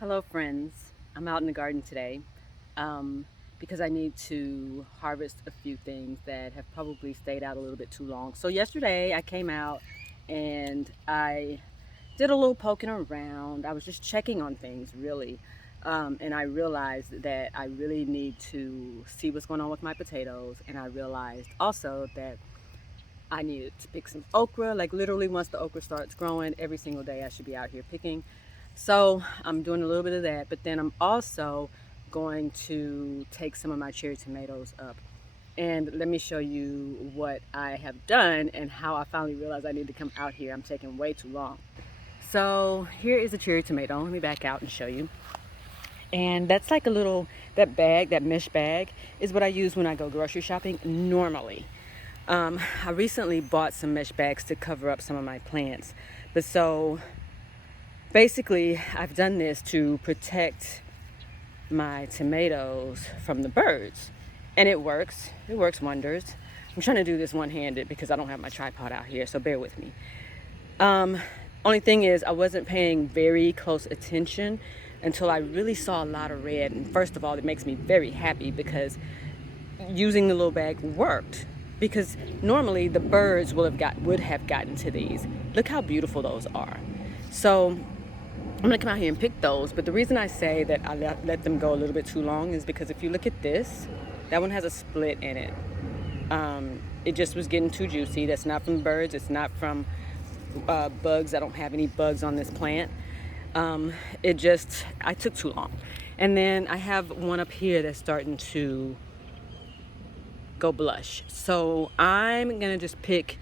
Hello friends, I'm out in the garden today because I need to harvest a few things that have probably stayed out a little bit too long. So yesterday I came out and I did a little poking around. I was just checking on things really, and I realized that I really need to see what's going on with my potatoes, and I realized also that I needed to pick some okra. Like literally once the okra starts growing, every single day I should be out here picking. So I'm doing a little bit of that, but then I'm also going to take some of my cherry tomatoes up. And let me show you what I have done and how I finally realized I need to come out here. I'm taking way too long. So here is a cherry tomato. Let me back out and show you. And that's like a little, that bag, that mesh bag is what I use when I go grocery shopping normally. I recently bought some mesh bags to cover up some of my plants. But so basically, I've done this to protect my tomatoes from the birds. And it works. It works wonders. I'm trying to do this one-handed because I don't have my tripod out here, so bear with me. Um, Only thing is, I wasn't paying very close attention until I really saw a lot of red. And first of all, it makes me very happy because using the little bag worked. Because normally the birds would have gotten to these. Look how beautiful those are. So I'm gonna come out here and pick those, but the reason I say that I let them go a little bit too long is because if you look at this, that one has a split in it. It just was getting too juicy. That's not from birds. It's not from bugs. I don't have any bugs on this plant. I took too long. And then I have one up here that's starting to go blush. So I'm gonna just pick.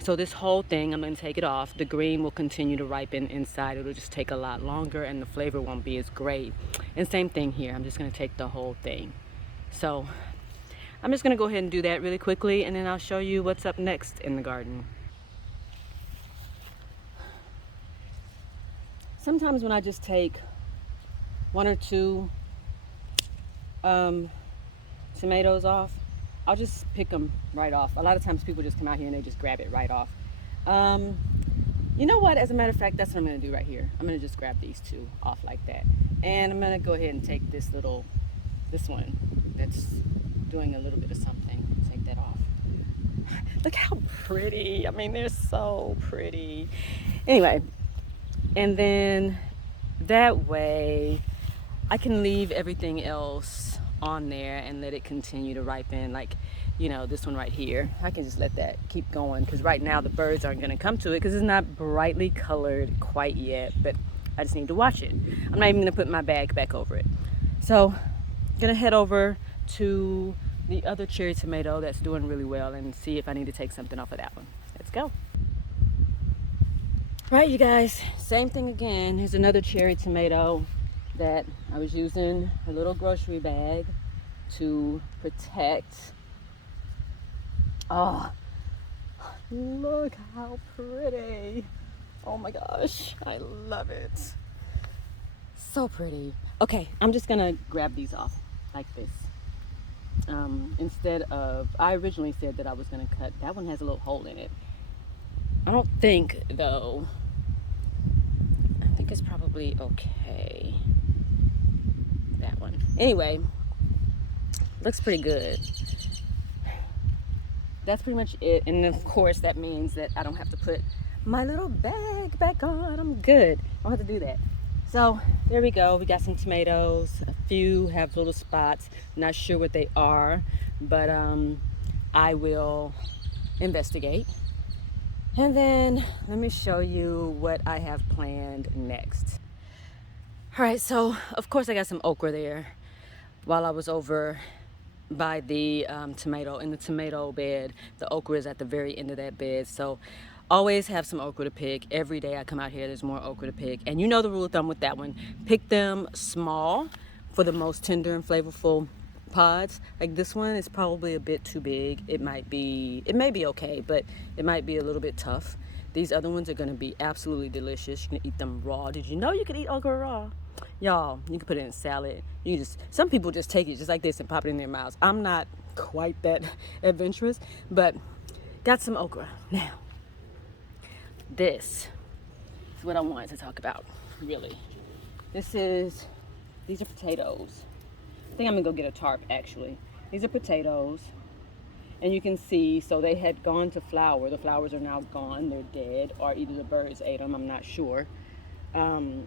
So this whole thing, I'm going to take it off. The green will continue to ripen inside. It'll just take a lot longer and the flavor won't be as great. And same thing here. I'm just going to take the whole thing. So I'm just going to go ahead and do that really quickly, and then I'll show you what's up next in the garden. Sometimes when I just take one or two tomatoes off, I'll just pick them right off. A lot of times people just come out here and they just grab it right off. You know what? As a matter of fact, that's what I'm going to do right here. I'm going to just grab these two off like that. And I'm going to go ahead and take this one that's doing a little bit of something. Take that off. Look how pretty. I mean, they're so pretty. Anyway, and then that way I can leave everything else on there and let it continue to ripen. Like, this one right here, I can just let that keep going because right now the birds aren't going to come to it because it's not brightly colored quite yet, but I just need to watch it. I'm not even going to put my bag back over it. So I'm going to head over to the other cherry tomato that's doing really well and see if I need to take something off of that one. Let's go. Right, you guys, same thing again. Here's another cherry tomato that I was using a little grocery bag to protect. Oh, look how pretty. Oh my gosh, I love it. So pretty. Okay, I'm just gonna grab these off like this. Instead of, I originally said that I was gonna cut, that one has a little hole in it. I don't think though, I think it's probably okay. That one. Anyway, looks pretty good. That's pretty much it. And of course that means that I don't have to put my little bag back on. I'm good. I don't have to do that. So there we go. We got some tomatoes. A few have little spots. Not sure what they are, but I will investigate. And then let me show you what I have planned next. All right, so of course I got some okra there while I was over by the tomato, in the tomato bed. The okra is at the very end of that bed. So always have some okra to pick. Every day I come out here, there's more okra to pick. And you know the rule of thumb with that one. Pick them small for the most tender and flavorful pods. Like this one is probably a bit too big. It may be okay, but it might be a little bit tough. These other ones are gonna be absolutely delicious. You can eat them raw. Did you know you could eat okra raw? Y'all, you can put it in salad. Some people just take it just like this and pop it in their mouths. I'm not quite that adventurous, but got some okra. Now, this is what I wanted to talk about, really. These are potatoes. I think I'm gonna go get a tarp actually. These are potatoes. And you can see, so they had gone to flower. The flowers are now gone. They're dead, or either the birds ate them. I'm not sure. And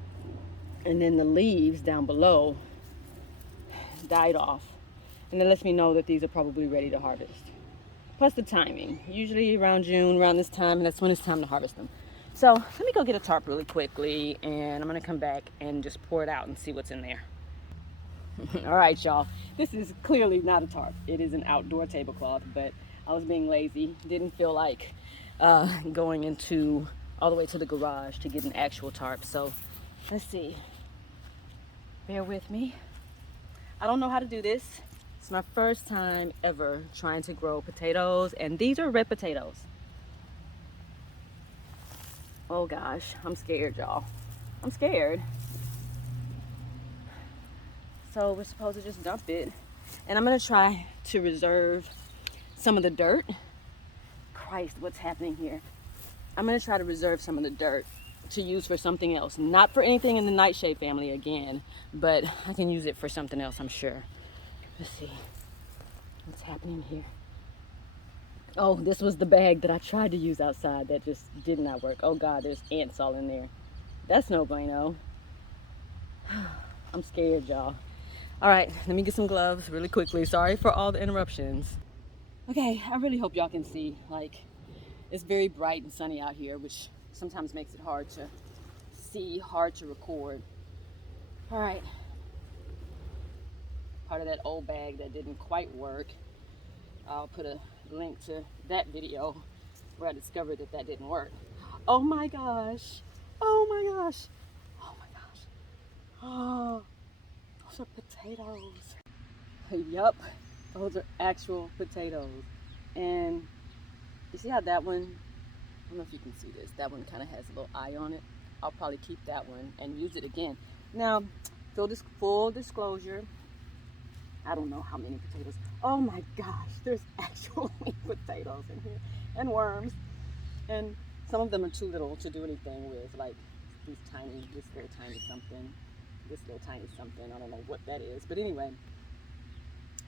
then the leaves down below died off. And that lets me know that these are probably ready to harvest. Plus the timing. Usually around June, around this time, and that's when it's time to harvest them. So let me go get a tarp really quickly, and I'm gonna come back and just pour it out and see what's in there. All right, y'all. This is clearly not a tarp. It is an outdoor tablecloth, but I was being lazy. Didn't feel like going into all the way to the garage to get an actual tarp. So let's see. Bear with me. I don't know how to do this. It's my first time ever trying to grow potatoes, and these are red potatoes. Oh gosh, I'm scared, y'all. I'm scared. So we're supposed to just dump it. And I'm gonna try to reserve some of the dirt. Christ, what's happening here? I'm gonna try to reserve some of the dirt to use for something else. Not for anything in the nightshade family again, but I can use it for something else, I'm sure. Let's see what's happening here. Oh, this was the bag that I tried to use outside that just did not work. Oh God, there's ants all in there. That's no bueno. I'm scared, y'all. All right, let me get some gloves really quickly. Sorry for all the interruptions. Okay, I really hope y'all can see. Like, it's very bright and sunny out here, which sometimes makes it hard to see, hard to record. All right. Part of that old bag that didn't quite work. I'll put a link to that video where I discovered that that didn't work. Oh my gosh. Oh my gosh. Oh my gosh. Oh. Those are potatoes. Yup, those are actual potatoes. And you see how that one, I don't know if you can see this, that one kind of has a little eye on it. I'll probably keep that one and use it again. Now, full disclosure, I don't know how many potatoes. Oh my gosh, there's actually potatoes in here and worms. And some of them are too little to do anything with, like this little tiny something. This little tiny something. I don't know what that is, but anyway,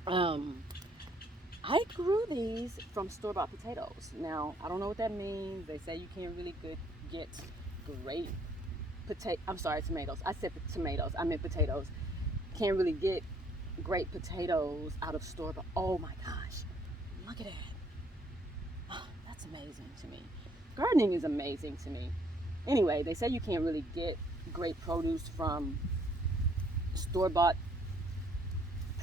I grew these from store-bought potatoes. Now I don't know what that means. They say you can't really get great tomatoes. I said tomatoes. I meant potatoes. Can't really get great potatoes out of store-bought. Oh my gosh, look at that. Oh, that's amazing to me. Gardening is amazing to me. Anyway, they say you can't really get great produce from store-bought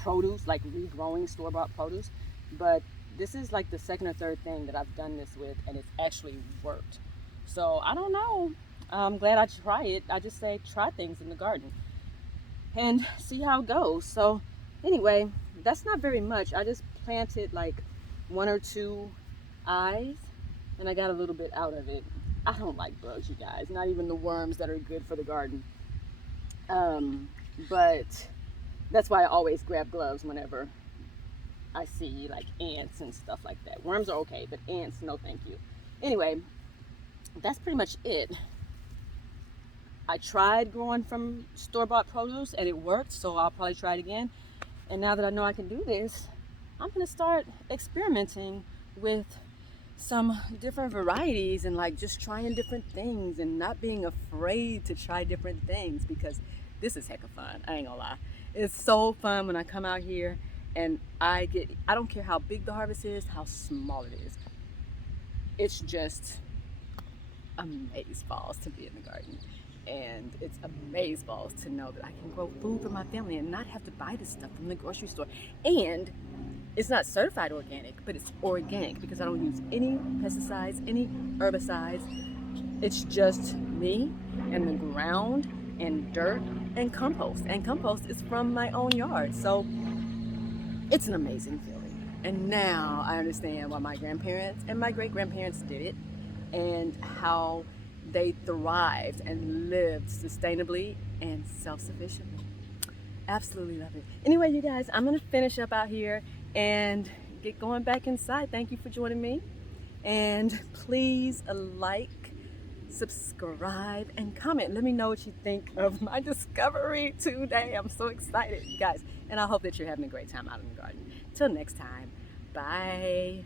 produce, like regrowing store-bought produce, but this is like the second or third thing that I've done this with, and it's actually worked. So I don't know. I'm glad I try it. I just say try things in the garden and see how it goes. So anyway, that's not very much. I just planted like 1 or 2 eyes, and I got a little bit out of it. I don't like bugs, you guys. Not even the worms that are good for the garden. But that's why I always grab gloves whenever I see like ants and stuff like that. Worms are okay, but ants, no thank you. Anyway, that's pretty much it. I tried growing from store-bought produce and it worked, so I'll probably try it again. And now that I know I can do this, I'm gonna start experimenting with some different varieties and like just trying different things and not being afraid to try different things, because this is heck of fun. I ain't gonna lie. It's so fun when I come out here and I don't care how big the harvest is, how small it is. It's just amazeballs to be in the garden. And it's amazeballs to know that I can grow food for my family and not have to buy this stuff from the grocery store. And it's not certified organic, but it's organic because I don't use any pesticides, any herbicides. It's just me and the ground and dirt and compost. And compost is from my own yard. So it's an amazing feeling. And now I understand why my grandparents and my great-grandparents did it and how they thrived and lived sustainably and self-sufficiently. Absolutely love it. Anyway, you guys, I'm gonna finish up out here and get going back inside. Thank you for joining me. And please like, subscribe, and comment. Let me know what you think of my discovery today. I'm so excited, you guys. And I hope that you're having a great time out in the garden. Till next time, bye.